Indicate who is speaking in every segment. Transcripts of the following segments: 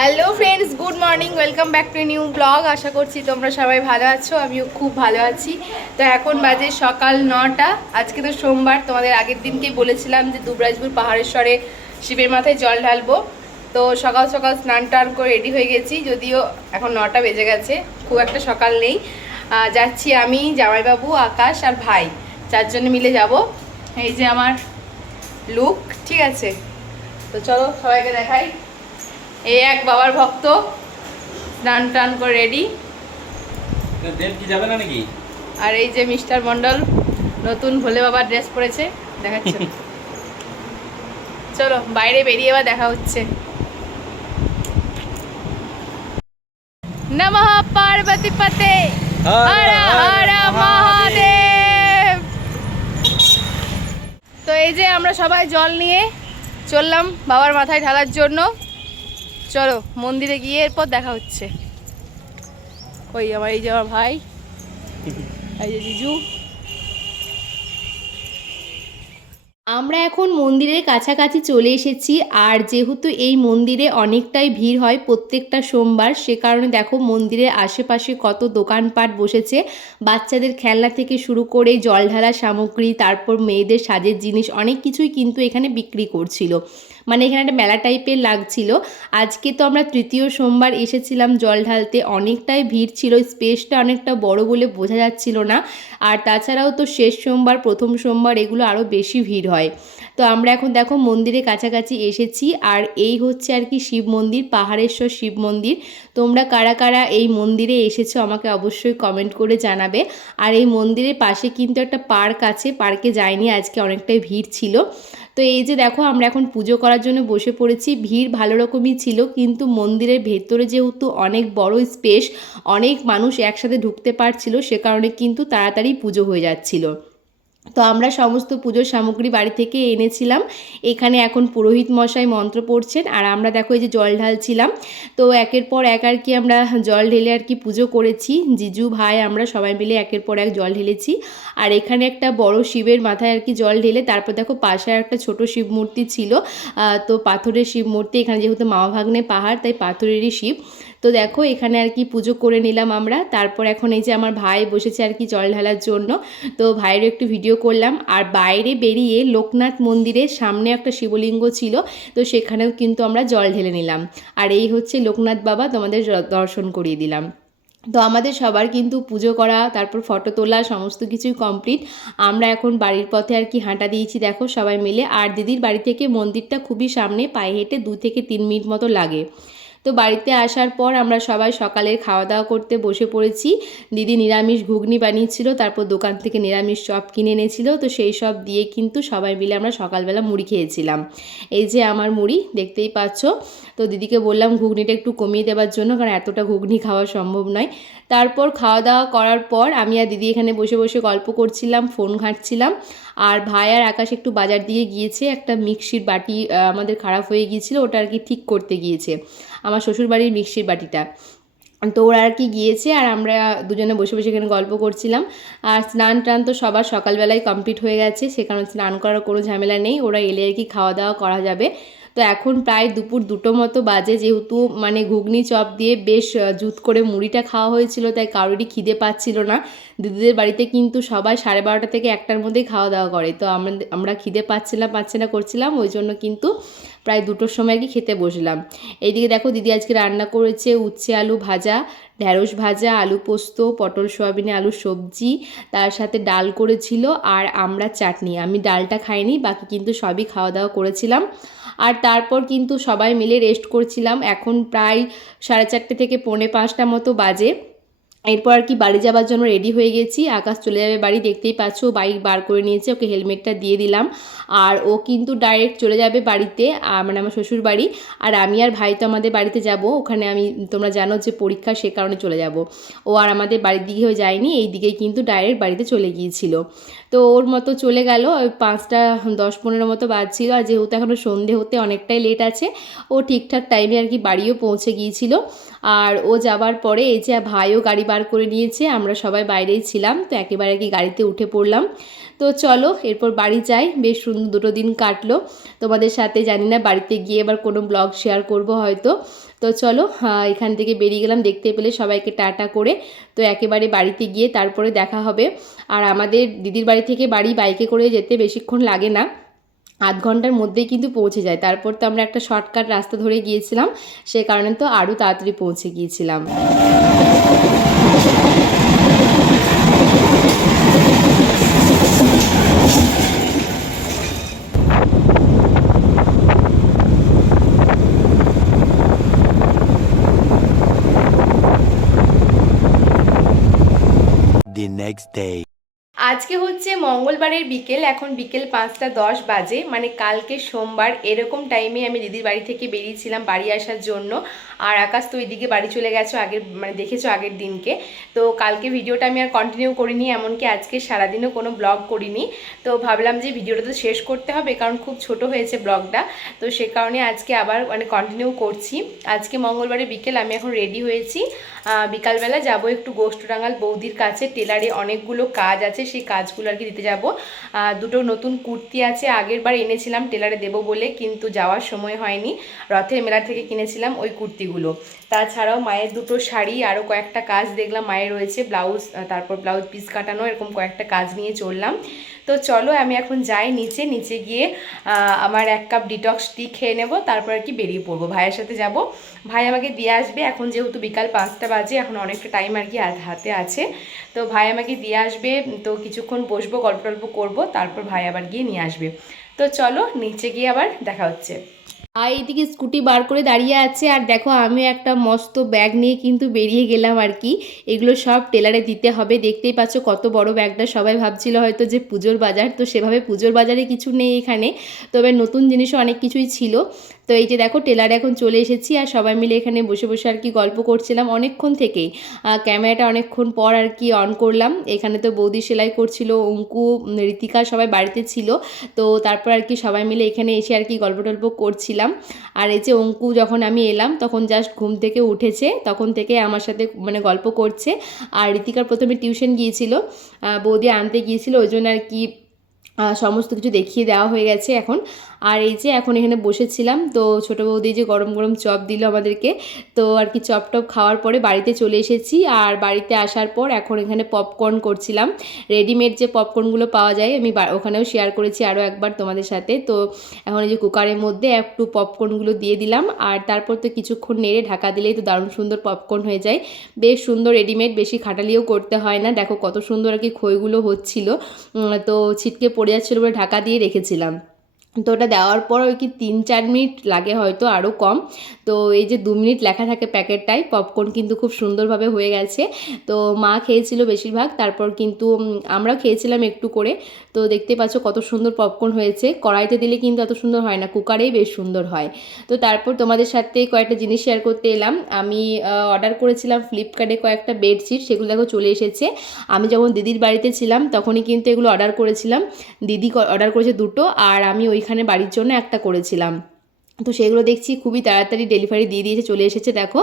Speaker 1: Hello friends good morning welcome back to new blog আশা করছি তোমরা সবাই ভালো আছো। আমিও খুব ভালো আছি। তো এখন বাজে সকাল নটা। আজকে তো সোমবার। তোমাদের আগের দিনকেই বলেছিলাম যে দুবরাজপুর পাহাড়েশ্বরে শিবের মাথায় জল ঢালবো। তো সকাল সকাল স্নান টান করে রেডি হয়ে গেছি। যদিও এখন নটা বেজে গেছে। খুব একটা সকাল নেই। যাচ্ছি আমি, জামাইবাবু, আকাশ আর ভাই। চারজনে মিলে যাব। এই যে আমার লুক ঠিক আছে? তো চলো সবাইকে দেখাই। এই এক বাবার ভক্ত। স্নান টান করে রেডি
Speaker 2: দেব কি যাবে না নাকি?
Speaker 1: আর এই যে মিস্টার মন্ডল নতুন ভোলে বাবার ড্রেস পরেছে দেখাচ্ছে। চলো বাইরে বেরিয়ে এবার দেখা হচ্ছে। নমঃ পার্বতী পতে। হর হর মহাদেব। তো এই যে আমরা সবাই জল নিয়ে চললাম বাবার মাথায় ঢালার জন্য। চলো, মন্দিরে গিয়ে এরপর দেখা হচ্ছে। ওই আমার, এই যে আমার ভাই, এই যে জিজু। আমরা এখন মন্দিরের কাছাকাছি চলে এসেছি, আর যেহেতু এই মন্দিরে অনেকটাই ভিড় হয় প্রত্যেকটা সোমবার, সে কারণে দেখো মন্দিরের আশেপাশে কত দোকানপাট বসেছে। বাচ্চাদের খেলনা থেকে শুরু করে জল ঢালা সামগ্রী, তারপর মেয়েদের সাজের জিনিস, অনেক কিছুই কিন্তু এখানে বিক্রি করছিল। মানে এখানে একটা মেলা টাইপের লাগছিল। আজকে তো আমরা তৃতীয় সোমবার এসেছিলাম জল ঢালতে। অনেকটাই ভিড় ছিল, স্পেসটা অনেকটা বড় বলে বোঝা যাচ্ছিল না। আর তাছাড়াও তো শেষ সোমবার, প্রথম সোমবার এগুলো আরও বেশি ভিড় হয়। তো আমরা এখন দেখো মন্দিরের কাছাকাছি এসেছি। আর এই হচ্ছে আর কি শিব মন্দির, পাহাড়েশ্বর শিব মন্দির। তোমরা কারা কারা এই মন্দিরে এসেছ আমাকে অবশ্যই কমেন্ট করে জানাবে। আর এই মন্দিরের পাশে কিন্তু একটা পার্ক আছে, পার্কে যায়নি আজকে অনেকটাই ভিড় ছিল। তো এই যে দেখো, আমরা এখন পুজো করার জন্য বসে পড়েছি। ভিড় ভালো রকমই ছিল, কিন্তু মন্দিরের ভেতরে যেহেতু অনেক বড় স্পেস অনেক মানুষ একসাথে ঢুকতে পারছিল, সে কারণে কিন্তু তাড়াতাড়ি পুজো হয়ে যাচ্ছিল। তো আমরা সমস্ত পুজোর সামগ্রী বাড়ি থেকে এনেছিলাম। এখানে এখন পুরোহিত মশাই মন্ত্র পড়ছেন আর আমরা দেখো এই যে জল ঢালছিলাম। তো একের পর এক আর কি আমরা জল ঢেলে আর কি পুজো করেছি। জিজু, ভাই, আমরা সবাই মিলে একের পর এক জল ঢেলেছি। আর এখানে একটা বড় শিবের মাথায় আর কি জল ঢেলে তারপর দেখো পাশে একটা ছোট শিব মূর্তি ছিল। তো পাথরের শিব মূর্তি, এখানে যেহেতু মামা ভাগ্নে পাহাড়, তাই পাথরেরই শিব। তো দেখো, এখানে আর কি পুজো করে নিলাম আমরা। তারপর এখন এই যে আমার ভাই বসেছে আর কি জল ঢালার জন্য। তো ভাইয়েরও একটু ভিডিও করলাম। আর বাইরে বেরিয়ে লোকনাথ মন্দিরের সামনে একটা শিবলিঙ্গ ছিল, তো সেখানেও কিন্তু আমরা জল ঢেলে নিলাম। আর এই হচ্ছে লোকনাথ বাবা তোমাদের দর্শন করিয়ে দিলাম। তো আমাদের সবার কিন্তু পুজো করা, তারপর ফটো তোলা, সমস্ত কিছুই কমপ্লিট। আমরা এখন বাড়ির পথে আর কি হাঁটা দিয়েছি, দেখো সবাই মিলে। আর দিদির বাড়ি থেকে মন্দিরটা খুবই সামনে, পায়ে হেঁটে দু থেকে তিন মিনিট মতো লাগে। তো বাড়িতে আসার পর আমরা সবাই সকালের খাওয়া দাওয়া করতে বসে পড়েছি। দিদি নিরামিষ ঘুগনি বানিয়েছিল, তারপর দোকান থেকে নিরামিষ চপ কিনে এনেছিল। তো সেই সব দিয়ে কিন্তু সবাই মিলে আমরা সকালবেলা মুড়ি খেয়েছিলাম। এই যে আমার মুড়ি, দেখতেই পাচ্ছ। তো দিদিকে বললাম ঘুগনিটা একটু কমিয়ে দেওয়ার জন্য, কারণ এতটা ঘুগনি খাওয়া সম্ভব নয়। তারপর খাওয়া দাওয়া করার পর আমি আর দিদি এখানে বসে বসে গল্প করছিলাম, ফোন ঘাঁটছিলাম। আর ভাই আর আকাশ একটু বাজার দিয়ে গিয়েছে, একটা মিক্সির বাটি আমাদের খারাপ হয়ে গিয়েছিল, ওটা আর কি ঠিক করতে গিয়েছে। আমার শ্বশুরবাড়ির মিক্সির বাটিটা। তো ওরা আর কি গিয়েছে আর আমরা দুজনে বসে বসে এখানে গল্প করছিলাম। আর স্নান টান তো সবার সকালবেলায় কমপ্লিট হয়ে গেছে, সে কারণে স্নান করার কোনো ঝামেলা নেই, ওরা এলে আর কি খাওয়া দাওয়া করা যাবে। তো এখন প্রায় দুপুর দুটো মতো বাজে, যেহেতু মানে ঘুগনি চপ দিয়ে বেশ জুত করে মুড়িটা খাওয়া হয়েছিল, তাই কারোরই খিদে পাচ্ছিল না। দিদিদের বাড়িতে কিন্তু সবাই সাড়ে বারোটা থেকে একটার মধ্যেই খাওয়া দাওয়া করে। তো আমরা আমরা খিদে পাচ্ছিলাম পাচ্ছে না করছিলাম, ওই জন্য কিন্তু প্রায় দুটোর সময় আর কি খেতে বসলাম। এইদিকে দেখো দিদি আজকে রান্না করেছে উচ্ছে আলু ভাজা ঢ্যাঁড়স ভাজা, আলু পোস্ত, পটল, সোয়াবিনে আলু সবজি, তার সাথে ডাল করেছিল আর আমরা চাটনি। আমি ডালটা খাইনি, বাকি কিন্তু সবই খাওয়া দাওয়া করেছিলাম। আর তারপর কিন্তু সবাই মিলে রেস্ট করছিলাম। এখন প্রায় সাড়ে চারটে থেকে পৌনে পাঁচটা মতো বাজে। এরপর আর কি বাড়ি যাওয়ার জন্য রেডি হয়ে গেছি। আকাশ চলে যাবে বাড়ি, দেখতেই পাচ্ছ বাইক বার করে নিয়েছে, ওকে হেলমেটটা দিয়ে দিলাম। আর ও কিন্তু ডাইরেক্ট চলে যাবে বাড়িতে মানে আমার শ্বশুর বাড়ি। আর আমি আর ভাই তো আমাদের বাড়িতে যাব, ওখানে আমি, তোমরা জানো যে পরীক্ষা সে কারণে চলে যাব। ও আর আমাদের বাড়ির দিকে হয়ে যায়নি, এই দিকেই কিন্তু ডাইরেক্ট বাড়িতে চলে গিয়েছিল। তো ওর মতো চলে গেল, ওই পাঁচটা, দশ পনেরো মতো বাজছিল। আর যেহেতু এখনও সন্ধে হতে অনেকটাই লেট আছে, ও ঠিকঠাক টাইমে আর কি বাড়িও পৌঁছে গিয়েছিল। আর ও যাবার পরে এই যে ভাইও গাড়ি বার করে নিয়েছে, আমরা সবাই বাইরেই ছিলাম, তো একেবারে কি গাড়িতে উঠে পড়লাম। তো চলো, এরপর বাড়ি যাই, বেশ সুন্দর দুটো দিন কাটলো। তোমাদের সাথে জানি না বাড়িতে গিয়ে এবার কোনো ব্লগ শেয়ার করব হয়তো। তো চলো এখান থেকে বেরিয়ে গেলাম, দেখতে পেলে সবাইকে টাটা করে। তো একেবারে বাড়িতে গিয়ে তারপরে দেখা হবে। আর আমাদের দিদির বাড়ি থেকে বাড়ি বাইকে করে যেতে বেশিক্ষণ লাগে না। আধ ঘণ্টার মধ্যেই কিন্তু পৌঁছে যায় তারপর তো আমরা একটা শর্টকাট রাস্তা ধরে গিয়েছিলাম, সে কারণে তো আরও তাড়াতাড়ি পৌঁছে গিয়েছিলাম
Speaker 3: next day.
Speaker 1: আজকে হচ্ছে মঙ্গলবারের বিকেল, এখন বিকেল পাঁচটা দশ বাজে। মানে কালকে সোমবার এরকম টাইমে আমি দিদির বাড়ি থেকে বেরিয়েছিলাম বাড়ি আসার জন্য। আর আকাশ, তো ওইদিকে বাড়ি চলে গেছো আগের মানে দেখেছ আগের দিনকে। তো কালকে ভিডিওটা আমি আর কন্টিনিউ করিনি, এমনকি আজকে সারাদিনও কোনো ব্লগ করিনি। তো ভাবলাম যে ভিডিওটা তো শেষ করতে হবে, কারণ খুব ছোট হয়েছে ব্লগটা তো সে কারণে আজকে আবার মানে কন্টিনিউ করছি। আজকে মঙ্গলবারে বিকেল আমি এখন রেডি হয়েছি। বিকালবেলা যাব একটু গোষ্ঠডাঙ্গাল বৌদির কাছে টেলারে অনেকগুলো কাজ আছে, সেই কাজগুলো আর কি দিতে যাব। দুটো নতুন কুর্তি আছে আগের বার এনেছিলাম টেলারে দেবো বলে, কিন্তু যাওয়ার সময় হয়নি। রথের মেলা থেকে কিনেছিলাম ওই কুর্তিগুলো তাছাড়াও মায়ের দুটো শাড়ি আরও কয়েকটা কাজ দেখলাম, মায়ের রয়েছে ব্লাউজ তারপর ব্লাউজ পিস কাটানো, এরকম কয়েকটা কাজ নিয়ে চললাম। তো চলো, আমি এখন যাই নিচে নিচে গিয়ে আমার এক কাপ ডিটক্স টি খেয়ে নেব, তারপর আর কি বেরিয়ে পড়ব। ভাইয়ের সাথে যাব। ভাই আমাকে দিয়ে আসবে, এখন যেহেতু বিকাল পাঁচটা বাজে, এখন অনেকটা টাইম আর কি হাতে আছে। তো ভাই আমাকে দিয়ে আসবে, তো কিছুক্ষণ বসবো, গল্প টল্প করব, তারপর ভাই আবার গিয়ে নিয়ে আসবে। তো চলো, নিচে গিয়ে আবার দেখা হচ্ছে। আর এইদিকে স্কুটি বার করে দাঁড়িয়ে আছে আর দেখো আমি একটা মস্ত ব্যাগ নিয়ে কিন্তু বেরিয়ে গেলাম আর কি। এগুলো সব টেলারে দিতে হবে। দেখতেই পাচ্ছ কত বড় ব্যাগটা সবাই ভাবছিল হয়তো যে পুজোর বাজার। তো সেভাবে পুজোর বাজারে কিছু নেই এখানে। তবে নতুন জিনিসও অনেক কিছুই ছিল। তো এই যে দেখো টেলারে এখন চলে এসেছি আর সবাই মিলে এখানে বসে বসে আর কি গল্প করছিলাম অনেকক্ষণ থেকেই। ক্যামেরাটা অনেকক্ষণ পর আর কি অন করলাম। এখানে তো বৌদি সেলাই করছিল, অঙ্কু ঋতিকা সবাই বাড়িতে ছিল। তো তারপর আর কি সবাই মিলে এখানে এসে আর কি গল্প টল্প করছিলাম। আর এই যে অঙ্কু যখন আমি এলাম, তখন জাস্ট ঘুম থেকে উঠেছে। তখন থেকে আমার সাথে মানে গল্প করছে। আর ঋতিকার প্রথমে টিউশন গিয়েছিল। বৌদি আনতে গিয়েছিল। ওই জন্য আর কি সমস্ত কিছু দেখিয়ে দেওয়া হয়ে গেছে এখন। আর এই যে এখন এখানে বসেছিলাম, তো ছোটো বৌদি যে গরম গরম চপ দিল আমাদেরকে, তো আর কি চপ টপ খাওয়ার পরে বাড়িতে চলে এসেছি। আর বাড়িতে আসার পর এখন এখানে পপকর্ন করছিলাম। রেডিমেড যে পপকর্নগুলো পাওয়া যায়, আমি ওখানেও শেয়ার করেছি আরও একবার তোমাদের সাথে। তো এখন এই যে কুকারের মধ্যে একটু পপকর্নগুলো দিয়ে দিলাম। আর তারপর তো কিছুক্ষণ নেড়ে ঢাকা দিলেই তো দারুণ সুন্দর পপকর্ন হয়ে যায়। বেশ সুন্দর রেডিমেড বেশি খাটালিও করতে হয় না। দেখো কত সুন্দর আর কি খইগুলো হচ্ছিল। তো ছিটকে পড়ে যাচ্ছিল বলে ঢাকা দিয়ে রেখেছিলাম। তো ওটা দেওয়ার পর ওই কি তিন চার মিনিট লাগে হয়তো আরও কম। তো এই যে দু মিনিট লেখা থাকে প্যাকেটটায় পপকর্ন কিন্তু খুব সুন্দরভাবে হয়ে গেছে। তো মা খেয়েছিল বেশিরভাগ তারপর কিন্তু উম, আমরাও খেয়েছিলাম একটু করে। তো দেখতে পাচ্ছ কত সুন্দর পপকর্ন হয়েছে। কড়াইতে দিলে কিন্তু এত সুন্দর হয় না কুকারেই বেশ সুন্দর হয়। তো তারপর তোমাদের সাথে কয়েকটা জিনিস শেয়ার করতে এলাম। আমি অর্ডার করেছিলাম ফ্লিপকার্টে কয়েকটা বেডশিট সেগুলো দেখো চলে এসেছে। আমি যখন দিদির বাড়িতে ছিলাম তখনই কিন্তু এগুলো অর্ডার করেছিলাম। দিদি অর্ডার করেছে দুটো আর আমি ওইখানে বাড়ির জন্য একটা করেছিলাম। তো সেগুলো দেখছি খুবই তাড়াতাড়ি ডেলিভারি দিয়ে দিয়েছে, চলে এসেছে দেখো।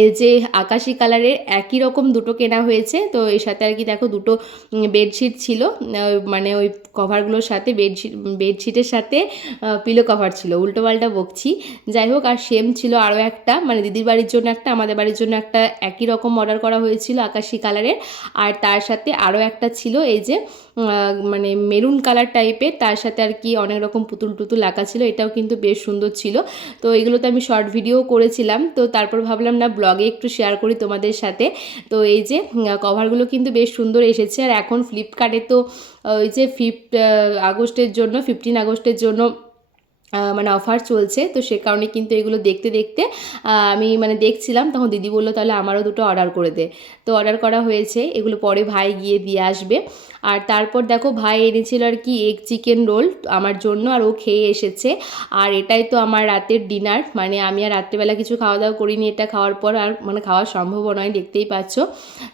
Speaker 1: এই যে আকাশি কালারের একই রকম দুটো কেনা হয়েছে, তো এর সাথে আর কি দেখো দুটো বেডশিট ছিল মানে ওই কভারগুলোর সাথে বেডশিট বেডশিটের সাথে পিলো কভার ছিল, উল্টো পাল্টা বকছি। যাই হোক, আর সেম ছিল আরও একটা মানে দিদির বাড়ির জন্য একটা, আমাদের বাড়ির জন্য একটা একই রকম অর্ডার করা হয়েছিল আকাশি কালারের আর তার সাথে আরও একটা ছিল এই যে মানে মেরুন কালার টাইপের তার সাথে আর কি অনেক রকম পুতুল টুতুল আঁকা ছিল, এটাও কিন্তু বেশ সুন্দর ছিল। তো এগুলোতে আমি শর্ট ভিডিও করেছিলাম, তো তারপর ভাবলাম, না ব্লগে একটু শেয়ার করি তোমাদের সাথে। তো এই যে কভারগুলো কিন্তু বেশ সুন্দর এসেছে, আর এখন ফ্লিপকার্টে তো ওই যে ফিফ আগস্টের জন্য ফিফটিন আগস্টের জন্য মানে অফার চলছে, তো সে কারণে কিন্তু এগুলো দেখতে দেখতে আমি মানে দেখছিলাম, তখন দিদি বলল, তাহলে আমারও দুটো অর্ডার করে দে। তো অর্ডার করা হয়েছে, এগুলো পরে ভাই গিয়ে দিয়ে আসবে। আর তারপর দেখো, ভাই এনেছিল আর কি এগ চিকেন রোল আমার জন্য, আর ও খেয়ে এসেছে। আর এটাই তো আমার রাতের ডিনার মানে আমি আর রাত্রেবেলা কিছু খাওয়া দাওয়া করিনি, এটা খাওয়ার পর আর মানে খাওয়া সম্ভব নয়, দেখতেই পাচ্ছ।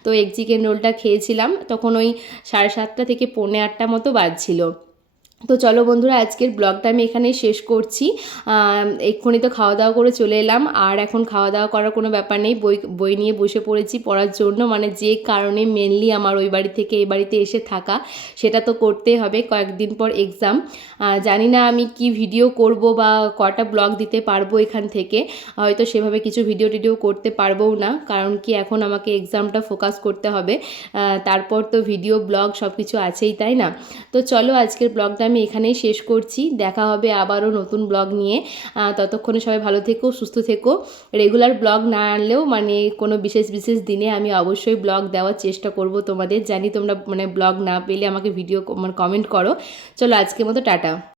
Speaker 1: তো এগ চিকেন রোলটা খেয়েছিলাম, তখন ওই সাড়ে সাতটা থেকে পৌনে আটটা মতো বাজছিল। তো চলো বন্ধুরা, আজকের ব্লগটা আমি এখানেই শেষ করছি। এক্ষুনি তো খাওয়া দাওয়া করে চলে এলাম। আর এখন খাওয়া দাওয়া করার কোনো ব্যাপার নেই। বই বই নিয়ে বসে পড়েছি পড়ার জন্য। মানে যে কারণে মেনলি আমার ওই বাড়ি থেকে এই বাড়িতে এসে থাকা, সেটা তো করতেই হবে কয়েকদিন পর এক্সাম জানি না আমি কি ভিডিও করব বা কটা ব্লগ দিতে পারব এখান থেকে। হয়তো সেভাবে কিছু ভিডিও টিডিও করতে পারবোও না। কারণ কি এখন আমাকে এক্সামটা ফোকাস করতে হবে। তারপর তো ভিডিও ব্লগ সব কিছু আছেই, তাই না? তো চলো আজকের ব্লগটা আমি এখানেই শেষ করছি। দেখা হবে আবারও নতুন ব্লগ নিয়ে। ততক্ষণে সবাই ভালো থেকো, সুস্থ থেকো। রেগুলার ব্লগ না আনলেও মানে কোনো বিশেষ বিশেষ দিনে আমি অবশ্যই ব্লগ দেওয়ার চেষ্টা করব তোমাদের। জানি তোমরা মানে ব্লগ না পেলে আমাকে ভিডিও মানে কমেন্ট করো। চলো আজকের মতো টাটা।